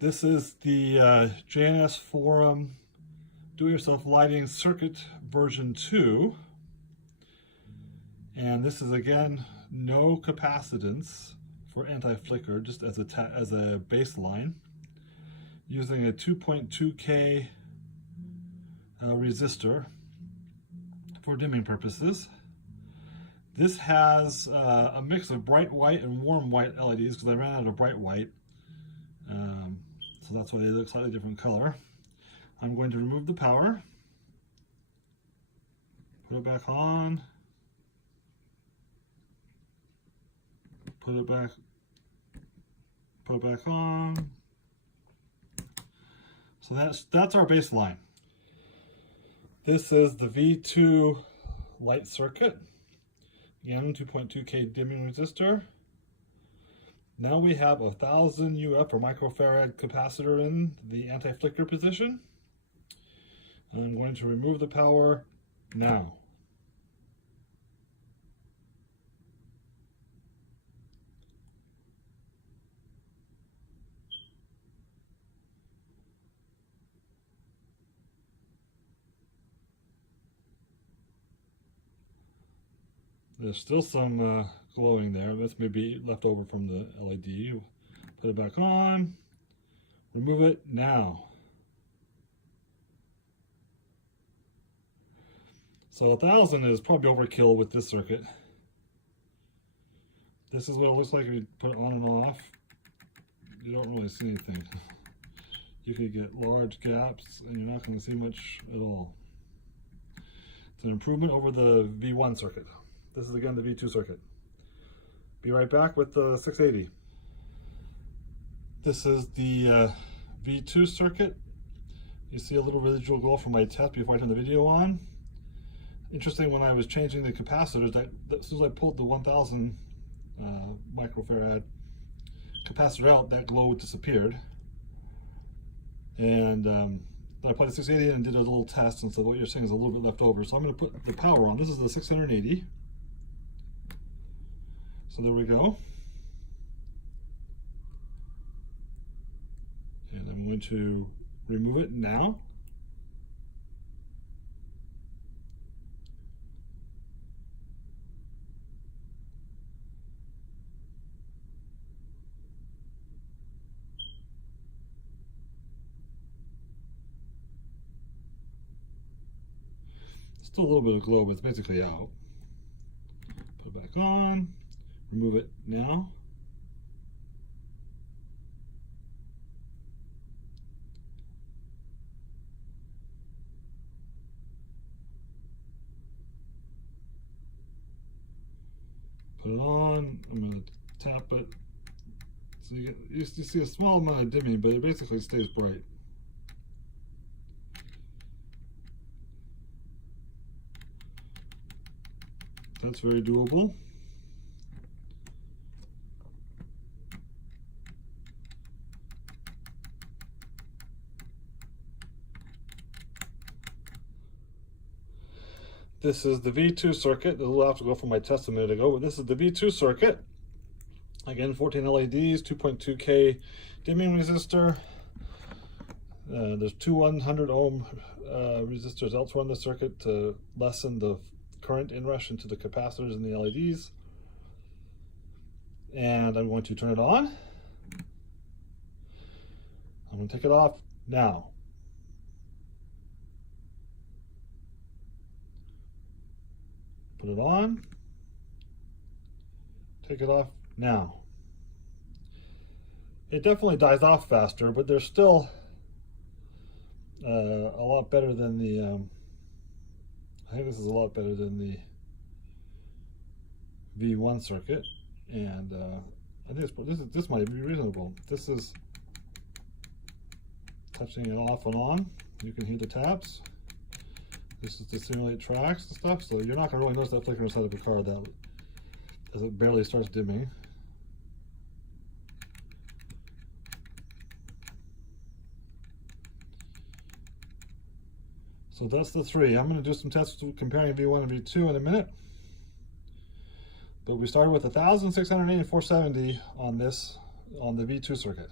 This is the JNS Forum Do-It-Yourself Lighting Circuit version 2. And this is again no capacitance for anti-flicker, just as a baseline, using a 2.2K resistor for dimming purposes. This has a mix of bright white and warm white LEDs because I ran out of bright white. So that's why they look slightly different color. I'm going to remove the power, put it back on, put it back on. So that's our baseline. This is the V2 light circuit. Again, 2.2K dimming resistor. Now we have 1000 UF or microfarad capacitor in the anti-flicker position. I'm going to remove the power now. There's still some glowing there. This may be left over from the LED. Put it back on. Remove it now. So 1000 is probably overkill with this circuit. This is what it looks like if you put it on and off. You don't really see anything. You could get large gaps and you're not going to see much at all. It's an improvement over the V1 circuit. This is again the V2 circuit. Be right back with the 680. This is the V2 circuit. You see a little residual glow from my test before I turn the video on. Interesting, when I was changing the capacitors, that as soon as I pulled the 1000 microfarad capacitor out, that glow disappeared. And then I put the 680 in and did a little test and said, what you're seeing is a little bit left over. So I'm going to put the power on. This is the 680. So there we go. And I'm going to remove it now. Still a little bit of glow, but it's basically out. Put it back on. Remove it now. Put it on. I'm going to tap it. So you see a small amount of dimming, but it basically stays bright. That's very doable. This is the V2 circuit. This will have to go from my test a minute ago, but this is the V2 circuit. Again, 14 LEDs, 2.2K dimming resistor. There's two 100 ohm resistors elsewhere on the circuit to lessen the current inrush into the capacitors and the LEDs. And I'm going to turn it on. I'm going to take it off now. Put it on, take it off now. It definitely dies off faster, but there's still a lot better than the, I think this is a lot better than the V1 circuit, and I think this might be reasonable. This is touching it off and on. You can hear the taps. This is to simulate tracks and stuff, so you're not going to really notice that flicker inside of the car that as it barely starts dimming. So that's the three. I'm going to do some tests comparing V1 and V2 in a minute. But we started with 1,680 and 470 on the V2 circuit.